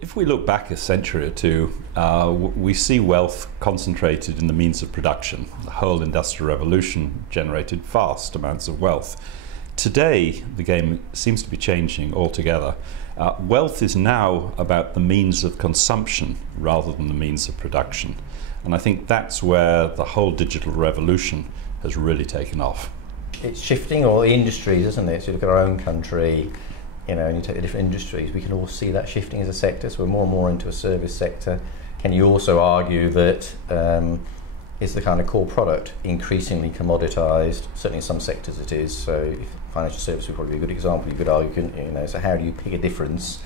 If we look back a century or two, we see wealth concentrated in the means of production. The whole Industrial Revolution generated vast amounts of wealth. Today, the game seems to be changing altogether. Wealth is now about the means of consumption rather than the means of production. And I think that's where the whole digital revolution has really taken off. It's shifting all the industries, isn't it? So you look at our own country, and you take the different industries, we can all see that shifting as a sector, so we're more and more into a service sector. Can you also argue that is the kind of core product increasingly commoditised? Certainly in some sectors it is, so financial services would probably be a good example. You could argue, so how do you pick a difference?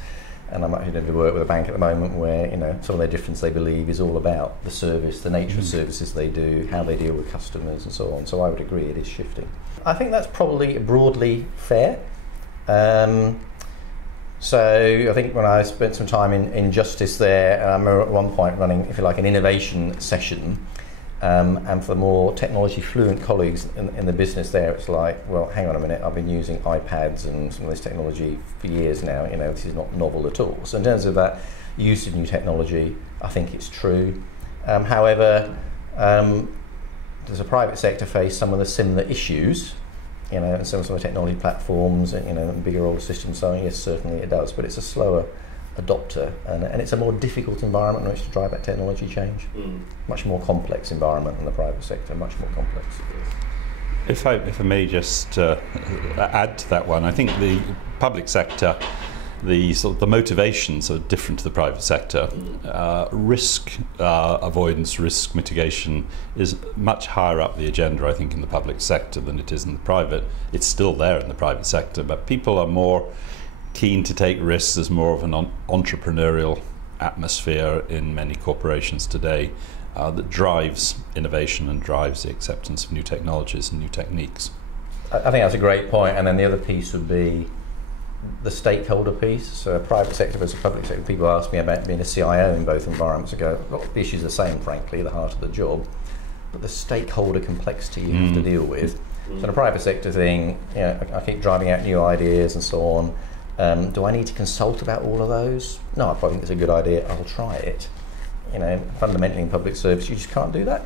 And I'm actually doing to work with a bank at the moment where, some of their difference they believe is all about the service, the nature of services they do, how they deal with customers and so on. So I would agree it is shifting. I think that's probably broadly fair. So I think when I spent some time in justice there, I remember at one point running, if you like, an innovation session, and for the more technology fluent colleagues in the business there, it's like, well, hang on a minute, I've been using iPads and some of this technology for years now, this is not novel at all. So in terms of that use of new technology, I think it's true. However, does the private sector face some of the similar issues? And some of the technology platforms, and bigger older systems, so yes, certainly it does, but it's a slower adopter, and it's a more difficult environment in which to drive that technology change. Much more complex environment than the private sector, much more complex. If I may just add to that one, I think the public sector, the motivations are different to the private sector. Risk avoidance, risk mitigation is much higher up the agenda, I think, in the public sector than it is in the private. It's still there in the private sector, but people are more keen to take risks. There's more of an entrepreneurial atmosphere in many corporations today that drives innovation and drives the acceptance of new technologies and new techniques. I think that's a great point, and then the other piece would be the stakeholder piece. So private sector versus public sector. People ask me about being a CIO in both environments. I go, a lot of the issues are the same, frankly, the heart of the job, but the stakeholder complexity you have to deal with. So in a private sector thing, I keep driving out new ideas and so on. Do I need to consult about all of those? No, I probably think it's a good idea. I'll try it. Fundamentally in public service, you just can't do that.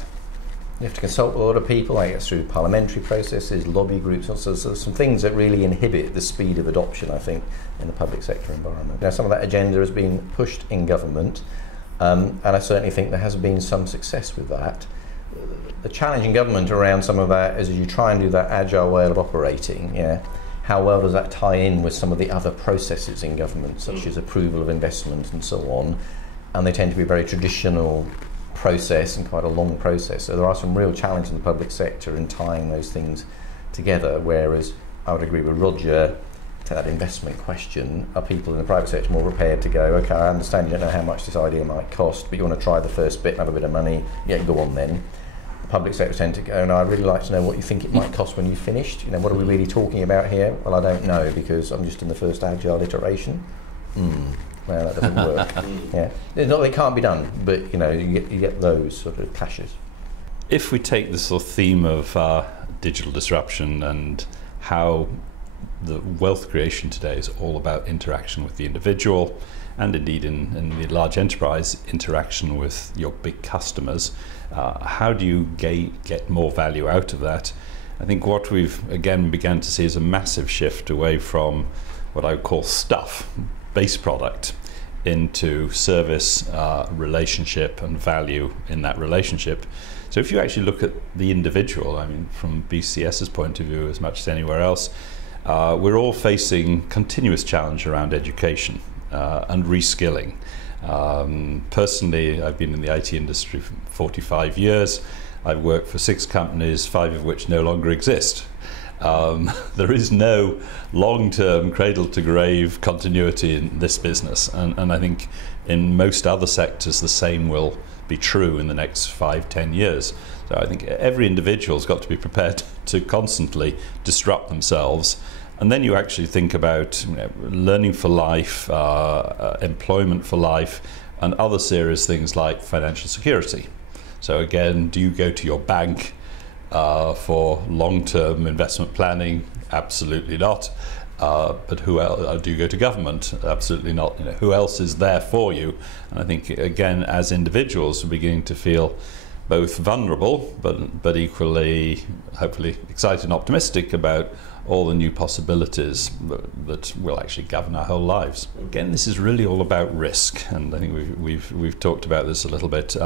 You have to consult with a lot of people, I guess, through parliamentary processes, lobby groups, so some things that really inhibit the speed of adoption, I think, in the public sector environment. Now, some of that agenda has been pushed in government, and I certainly think there has been some success with that. The challenge in government around some of that is as you try and do that agile way of operating, how well does that tie in with some of the other processes in government, such as approval of investment and so on, and they tend to be very traditional process and quite a long process. So there are some real challenges in the public sector in tying those things together, whereas I would agree with Roger to that investment question. Are people in the private sector more prepared to go, okay, I understand you don't know how much this idea might cost, but you want to try the first bit and have a bit of money, go on then. The public sector tend to go, no, I'd really like to know what you think it might cost when you've finished. What are we really talking about here? Well, I don't know because I'm just in the first agile iteration. Well, that doesn't work. It's not that it can't be done, but you get those sort of clashes. If we take this sort of theme of digital disruption and how the wealth creation today is all about interaction with the individual, and indeed in the large enterprise, interaction with your big customers, how do you get more value out of that? I think what we've again began to see is a massive shift away from what I would call stuff, base product, into service, relationship and value in that relationship. So if you actually look at the individual, I mean, from BCS's point of view as much as anywhere else, we're all facing continuous challenge around education and reskilling. Personally, I've been in the IT industry for 45 years. I've worked for 6 companies, 5 of which no longer exist. There is no long-term cradle-to-grave continuity in this business, and I think in most other sectors the same will be true in the next 5-10 years. So I think every individual's got to be prepared to constantly disrupt themselves, and then you actually think about learning for life, employment for life, and other serious things like financial security. So again, do you go to your bank for long-term investment planning? Absolutely not. But who else? Do you go to government? Absolutely not. Who else is there for you? And I think, again, as individuals, we're beginning to feel both vulnerable, but equally, hopefully, excited and optimistic about all the new possibilities that will actually govern our whole lives. Again, this is really all about risk, and I think we've talked about this a little bit.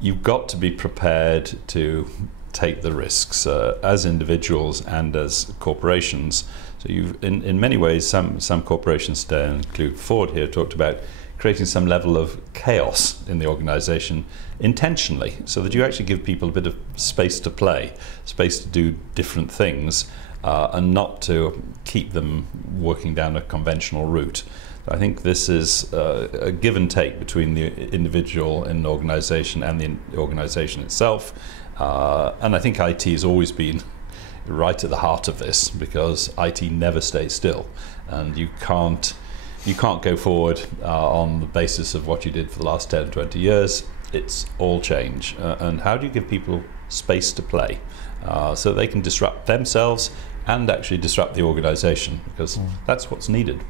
You've got to be prepared to take the risks as individuals and as corporations. So in many ways, some corporations today, include Ford here, talked about creating some level of chaos in the organization intentionally, so that you actually give people a bit of space to play, space to do different things, and not to keep them working down a conventional route. I think this is a give and take between the individual in an organization and the organization itself. And I think IT has always been right at the heart of this, because IT never stays still, and you can't go forward on the basis of what you did for the last 10, 20 years. It's all change. And how do you give people space to play so they can disrupt themselves and actually disrupt the organization, because that's what's needed.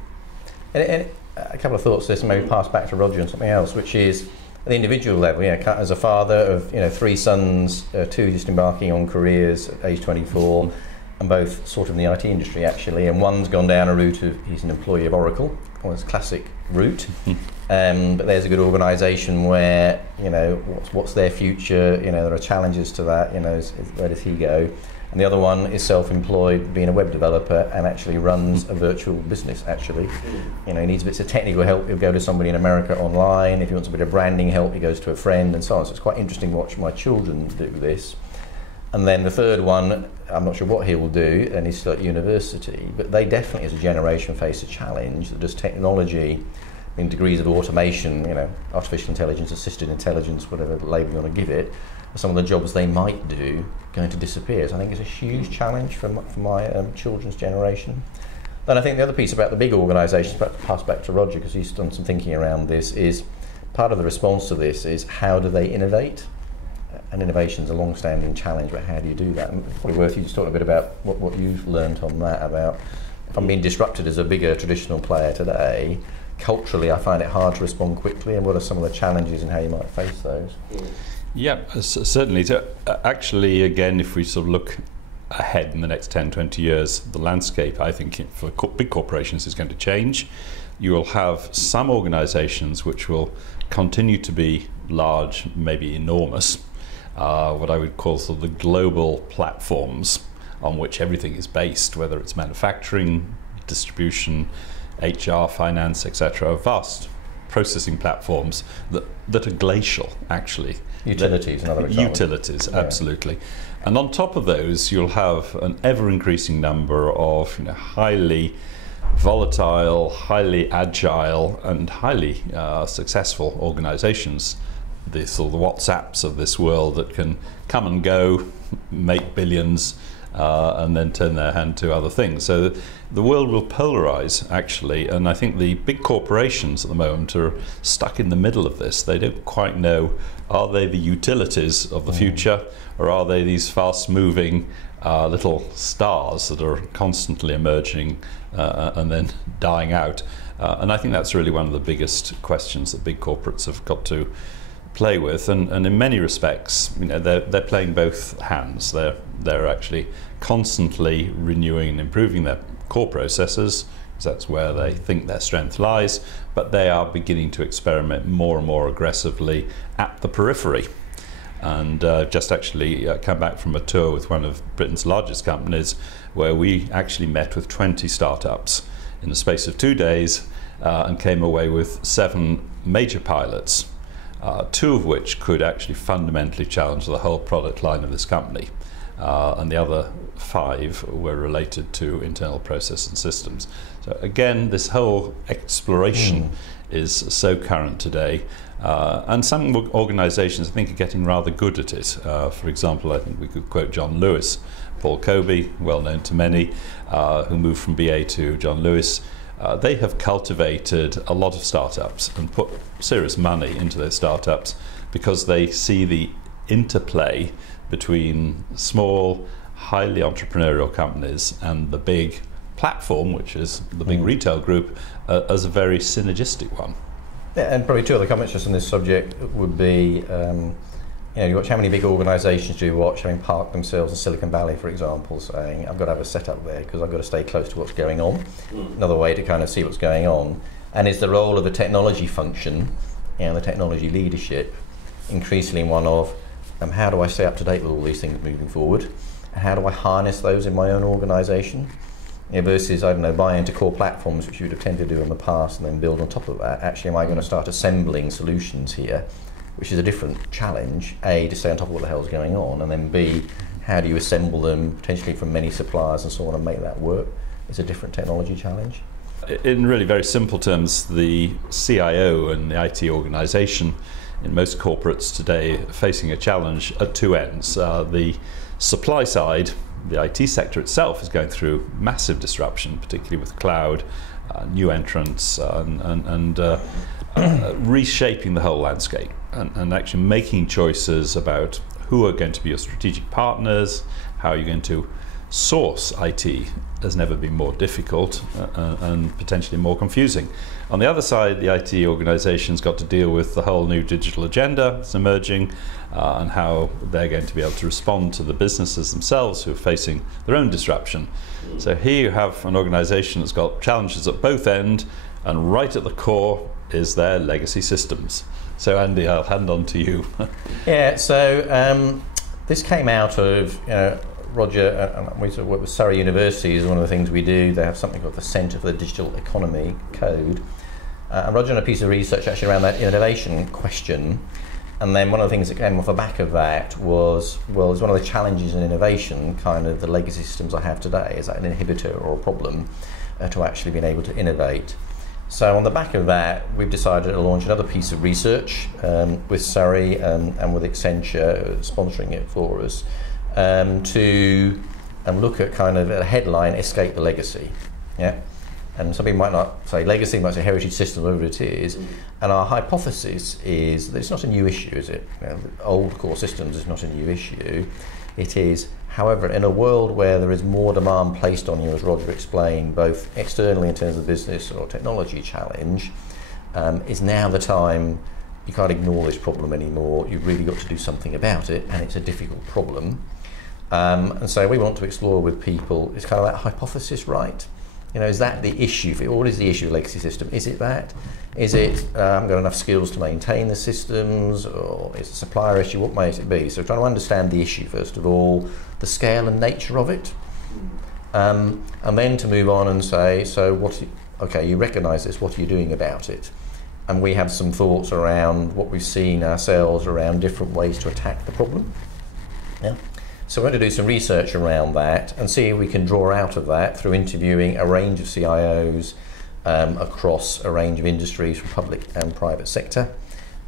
And a couple of thoughts to this, and maybe pass back to Roger on something else, which is at the individual level. As a father of 3 sons, 2 just embarking on careers at age 24, and both sort of in the IT industry actually, and one's gone down a route of he's an employee of Oracle, or his classic route. But there's a good organisation where what's their future. There are challenges to that. Where does he go? And the other one is self-employed, being a web developer, and actually runs a virtual business. Actually, he needs bits of technical help, he'll go to somebody in America online. If he wants a bit of branding help, he goes to a friend, and so on. So it's quite interesting to watch my children do this. And then the third one, I'm not sure what he will do, and he's still at university. But they definitely, as a generation, face a challenge that does technology in degrees of automation, artificial intelligence, assisted intelligence, whatever label you want to give it. Some of the jobs they might do going to disappear. So I think it's a huge challenge for my children's generation. Then I think the other piece about the big organisations, but pass back to Roger because he's done some thinking around this, is part of the response to this is how do they innovate? And innovation is a long-standing challenge, but how do you do that? And it's probably worth you just talking a bit about what you've learned on that, about if I'm being disrupted as a bigger traditional player today, culturally I find it hard to respond quickly, and what are some of the challenges and how you might face those? Yeah, certainly. Actually, again, if we sort of look ahead in the next 10, 20 years, the landscape, I think, for big corporations is going to change. You will have some organizations which will continue to be large, maybe enormous, what I would call sort of the global platforms on which everything is based, whether it's manufacturing, distribution, HR, finance, etc., vast processing platforms that are glacial, actually. Utilities, another example. Utilities, absolutely. And on top of those, you'll have an ever-increasing number of highly volatile, highly agile, and highly successful organizations. The WhatsApps of this world that can come and go, make billions, and then turn their hand to other things. So the world will polarize, actually, and I think the big corporations at the moment are stuck in the middle of this. They don't quite know, are they the utilities of the future, or are they these fast-moving little stars that are constantly emerging and then dying out? And I think that's really one of the biggest questions that big corporates have got to play with, and in many respects, they're playing both hands. They're actually constantly renewing and improving their core processes, because that's where they think their strength lies, but they are beginning to experiment more and more aggressively at the periphery. And just actually come back from a tour with one of Britain's largest companies, where we actually met with 20 startups in the space of 2 days and came away with 7 major pilots, 2 of which could actually fundamentally challenge the whole product line of this company. And the other 5 were related to internal process and systems. So again, this whole exploration is so current today. And some organizations, I think, are getting rather good at it. For example, I think we could quote John Lewis, Paul Colby, well known to many, who moved from BA to John Lewis. They have cultivated a lot of startups and put serious money into those startups because they see the interplay between small, highly entrepreneurial companies and the big, platform, which is the big retail group, as a very synergistic one. Yeah, and probably two other comments just on this subject would be, you watch how many big organisations do you watch having parked themselves in Silicon Valley, for example, saying, I've got to have a setup there because I've got to stay close to what's going on. Another way to kind of see what's going on. And is the role of the technology function and the technology leadership increasingly one of how do I stay up to date with all these things moving forward? And how do I harness those in my own organisation? Versus, I don't know, buy into core platforms, which you would have tended to do in the past, and then build on top of that. Actually, am I going to start assembling solutions here, which is a different challenge, A, to stay on top of what the hell's going on, and then B, how do you assemble them, potentially from many suppliers and so on, and make that work? It's a different technology challenge. In really very simple terms, the CIO and the IT organisation in most corporates today are facing a challenge at two ends. The supply side, the IT sector itself, is going through massive disruption, particularly with cloud, new entrants, and reshaping the whole landscape, and actually making choices about who are going to be your strategic partners, how you're going to source IT has never been more difficult and potentially more confusing. On the other side, the IT organisation's got to deal with the whole new digital agenda that's emerging, and how they're going to be able to respond to the businesses themselves who are facing their own disruption. So here you have an organisation that's got challenges at both ends, and right at the core is their legacy systems. So Andy, I'll hand on to you. Yeah, so this came out of, Roger, we sort of work with Surrey University is one of the things we do. They have something called the Centre for the Digital Economy Code. And Roger did a piece of research actually around that innovation question. And then one of the things that came off the back of that was, well, it's one of the challenges in innovation, kind of the legacy systems I have today. Is that an inhibitor or a problem to actually being able to innovate? So on the back of that, we've decided to launch another piece of research with Surrey and with Accenture sponsoring it for us, to look at kind of a headline, escape the legacy. Yeah. And some people might not say legacy, might say heritage system, whatever it is. And our hypothesis is that it's not a new issue, is it? Old core systems is not a new issue. It is, however, in a world where there is more demand placed on you, as Roger explained, both externally in terms of business or technology challenge, is now the time. You can't ignore this problem anymore. You've really got to do something about it, and it's a difficult problem. And so we want to explore with people, is kind of that hypothesis right? Is that the issue? What is the issue of the legacy system? Is it that? Is it I haven't got enough skills to maintain the systems, or is it a supplier issue? What might it be? So trying to understand the issue first of all, the scale and nature of it, and then to move on and say, so okay, you recognise this, what are you doing about it? And we have some thoughts around what we've seen ourselves around different ways to attack the problem. Yeah. So we're going to do some research around that and see if we can draw out of that through interviewing a range of CIOs across a range of industries from public and private sector.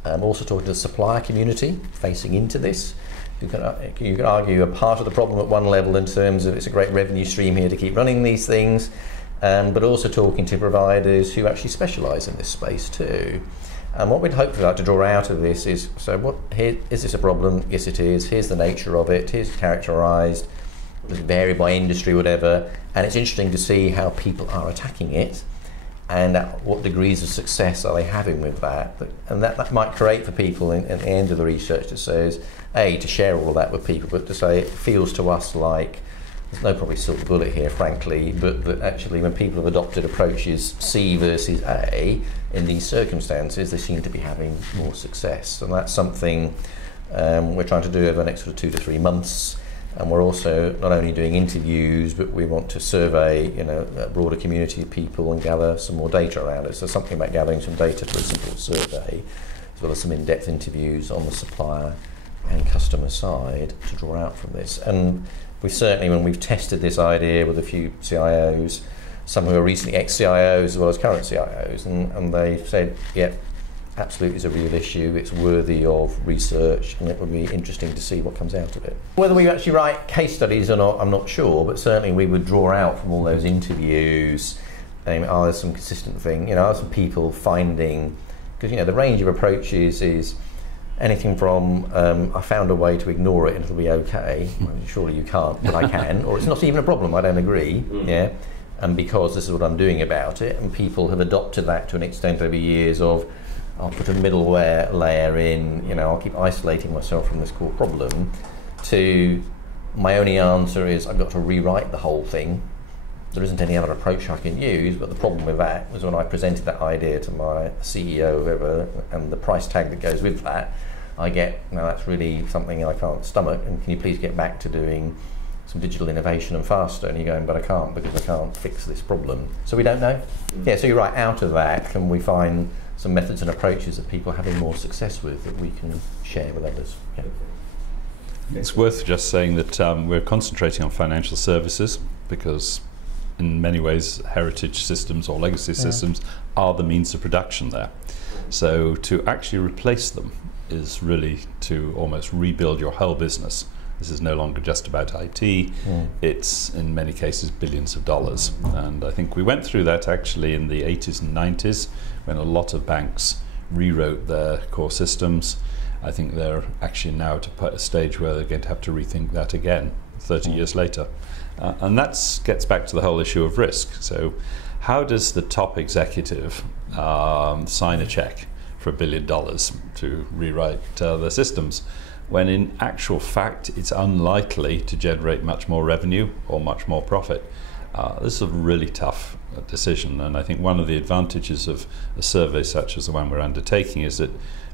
Also talking to the supplier community facing into this. You can argue a part of the problem at one level in terms of it's a great revenue stream here to keep running these things, but also talking to providers who actually specialise in this space too. And what we'd hopefully like to draw out of this is, is this a problem? Yes it is. Here's the nature of it. Here's characterised. Does it vary by industry, whatever? And it's interesting to see how people are attacking it and what degrees of success are they having with that. And that might create for people at the end of the research that says, A, to share all of that with people, but to say it feels to us like there's no probably silver bullet here, frankly, but that actually when people have adopted approaches C versus A, in these circumstances, they seem to be having more success. And that's something we're trying to do over the next sort of 2 to 3 months. And we're also not only doing interviews, but we want to survey, a broader community of people and gather some more data around it. So something about gathering some data for a simple survey, as well as some in-depth interviews on the supplier and customer side to draw out from this. And we certainly, when we've tested this idea with a few CIOs, some who are recently ex-CIOs as well as current CIOs, and they've said, yeah, absolutely is a real issue, it's worthy of research, and it would be interesting to see what comes out of it. Whether we actually write case studies or not, I'm not sure, but certainly we would draw out from all those interviews, are there some consistent thing, are some people finding, because the range of approaches is anything from I found a way to ignore it and it'll be okay. Well, surely you can't, but I can. Or it's not even a problem. I don't agree. Yeah. and because this is what I'm doing about it, and people have adopted that to an extent over years of, I'll put a middleware layer in, I'll keep isolating myself from this core problem, to my only answer is I've got to rewrite the whole thing. There isn't any other approach I can use, but the problem with that was when I presented that idea to my CEO, whoever, and the price tag that goes with that, I get, no, that's really something I can't stomach, and can you please get back to doing some digital innovation and faster? And you're going, but I can't, because I can't fix this problem. So we don't know. Yeah, so you're right, out of that, can we find some methods and approaches that people are having more success with that we can share with others? Yeah. It's worth just saying that we're concentrating on financial services because in many ways heritage systems or legacy systems are the means of production there. So to actually replace them is really to almost rebuild your whole business. This is no longer just about IT, it's in many cases billions of dollars. And I think we went through that actually in the 80s and 90s when a lot of banks rewrote their core systems. I think they're actually now at a stage where they're going to have to rethink that again 30 years later. And that gets back to the whole issue of risk. So how does the top executive sign a check for $1 billion to rewrite their systems, when in actual fact it's unlikely to generate much more revenue or much more profit? This is a really tough decision, and I think one of the advantages of a survey such as the one we're undertaking is that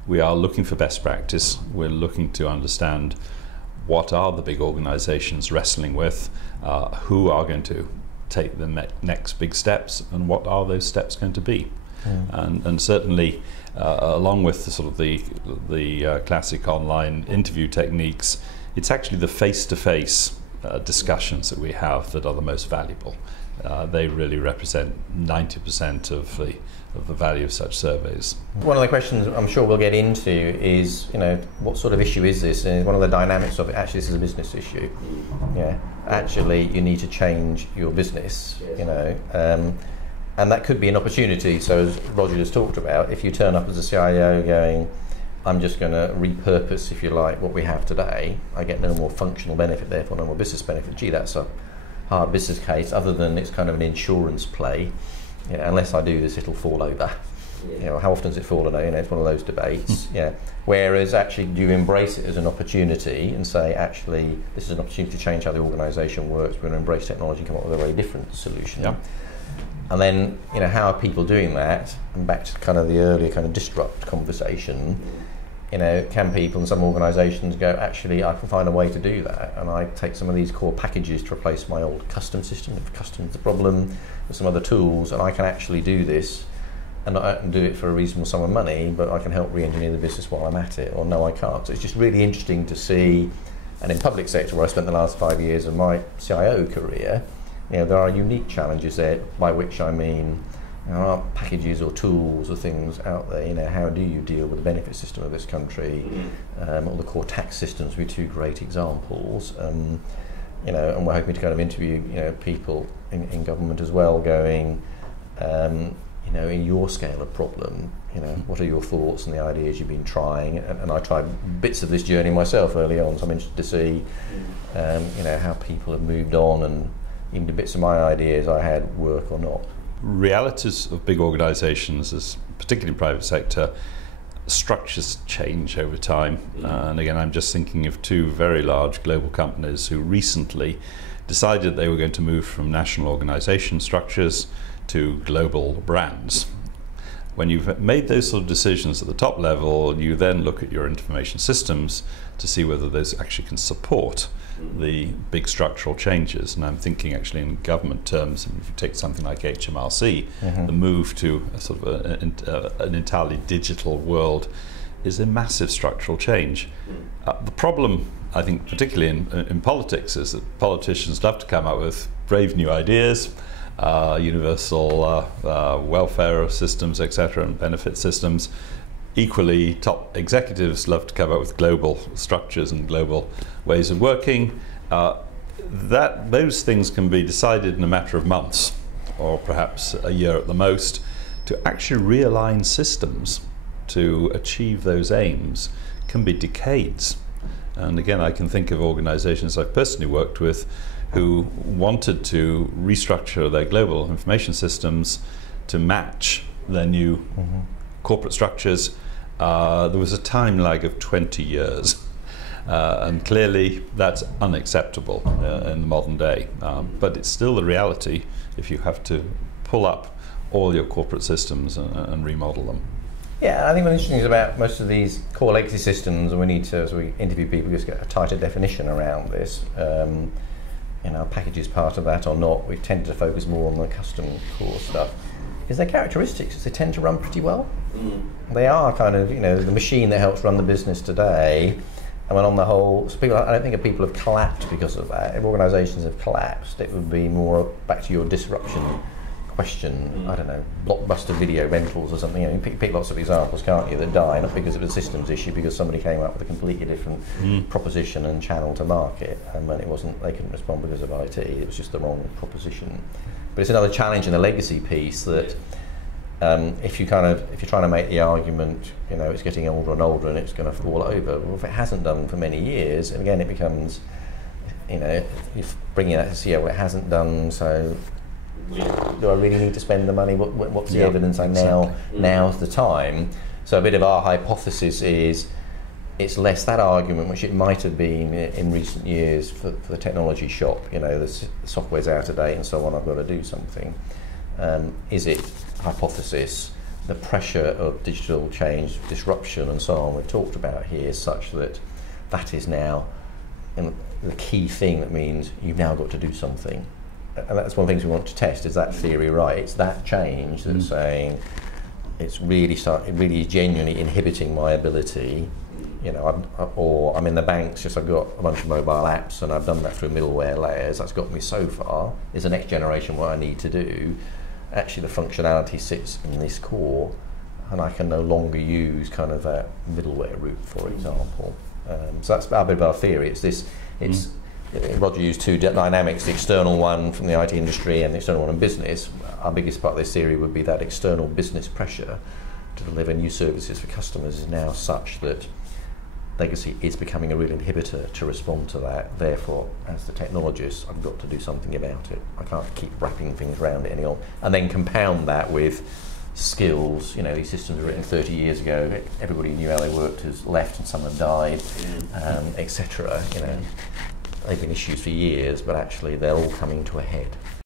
we are looking for best practice. We're looking to understand what are the big organizations wrestling with, who are going to take the next big steps, and what are those steps going to be. And certainly along with the sort of the classic online interview techniques, it's actually the face-to-face discussions that we have that are the most valuable. They really represent 90% of the value of such surveys. One of the questions I'm sure we'll get into is, what sort of issue is this? And one of the dynamics of it, actually this is a business issue. Yeah, actually you need to change your business, and that could be an opportunity. So as Roger just talked about, if you turn up as a CIO going, I'm just going to repurpose, if you like, what we have today, I get no more functional benefit, therefore no more business benefit. Gee, that's a hard business case, other than it's kind of an insurance play. Unless I do this, it'll fall over. How often does it fall over? It's one of those debates. Whereas actually, do you embrace it as an opportunity and say, actually, this is an opportunity to change how the organisation works. We're going to embrace technology and come up with a very different solution. Yeah. And then, how are people doing that? And back to kind of the earlier kind of disrupt conversation. Can people in some organisations go, actually, I can find a way to do that, and I take some of these core packages to replace my old custom system, if custom's the problem, with some other tools, and I can actually do this, and not do it for a reasonable sum of money, but I can help re-engineer the business while I'm at it, or no, I can't. So it's just really interesting to see, and in public sector, where I spent the last 5 years of my CIO career, there are unique challenges there, by which I mean, there aren't packages or tools or things out there. How do you deal with the benefit system of this country? All the core tax systems would be two great examples. And we're hoping to kind of interview people in government as well, going, in your scale of problem, what are your thoughts and the ideas you've been trying? And I tried bits of this journey myself early on, so I'm interested to see, how people have moved on, and even the bits of my ideas I had work or not. Realities of big organisations, particularly private sector, structures change over time. And again, I'm just thinking of two very large global companies who recently decided they were going to move from national organisation structures to global brands. When you've made those sort of decisions at the top level, you then look at your information systems to see whether those actually can support the big structural changes. And I'm thinking actually in government terms, if you take something like HMRC, the move to a sort of an entirely digital world is a massive structural change. The problem, I think, particularly in politics, is that politicians love to come up with brave new ideas, universal welfare systems, etc., and benefit systems. Equally, top executives love to come up with global structures and global ways of working. Those things can be decided in a matter of months, or perhaps a year at the most. To actually realign systems to achieve those aims can be decades. And again, I can think of organizations I've personally worked with who wanted to restructure their global information systems to match their new corporate structures. There was a time lag of 20 years. And clearly that's unacceptable in the modern day. But it's still the reality if you have to pull up all your corporate systems and remodel them. Yeah, I think what's interesting is about most of these core legacy systems, and we need to, as we interview people, just get a tighter definition around this. Our packages part of that or not, we tend to focus more on the custom core stuff. Is their characteristics, they tend to run pretty well. They are kind of, the machine that helps run the business today. And on the whole, so people, I don't think if people have collapsed because of that. If organisations have collapsed, it would be more back to your disruption question. I don't know, blockbuster video rentals or something. You pick lots of examples, can't you, that die, not because of a systems issue, because somebody came up with a completely different proposition and channel to market, and when it wasn't, they couldn't respond because of IT. It was just the wrong proposition. But it's another challenge in the legacy piece that if you're trying to make the argument, it's getting older and older and it's going to fall over. Well, if it hasn't done for many years, and again it becomes, you're bringing that to see how it hasn't done. So, do I really need to spend the money? What's the evidence? Now's the time. So a bit of our hypothesis is it's less that argument, which it might have been in recent years for the technology shop. The software's out of date and so on. I've got to do something. Is it hypothesis? The pressure of digital change, disruption, and so on we've talked about here is such that is now the key thing that means you've now got to do something. And that's one of the things we want to test. Is that theory right? It's that change that's saying it's it really is genuinely inhibiting my ability. I'm in the banks, I've got a bunch of mobile apps and I've done that through middleware layers. That's got me so far. Is the next generation what I need to do? Actually, the functionality sits in this core, and I can no longer use kind of that middleware route, for example. So that's a bit of our theory. Roger used two dynamics, the external one from the IT industry and the external one in business. Our biggest part of this theory would be that external business pressure to deliver new services for customers is now such that legacy is becoming a real inhibitor to respond to that. Therefore, as the technologist, I've got to do something about it. I can't keep wrapping things around it any longer. And then compound that with skills. These systems were written 30 years ago. Everybody knew how they worked, has left and some have died, etc. They've been issues for years, but actually they're all coming to a head.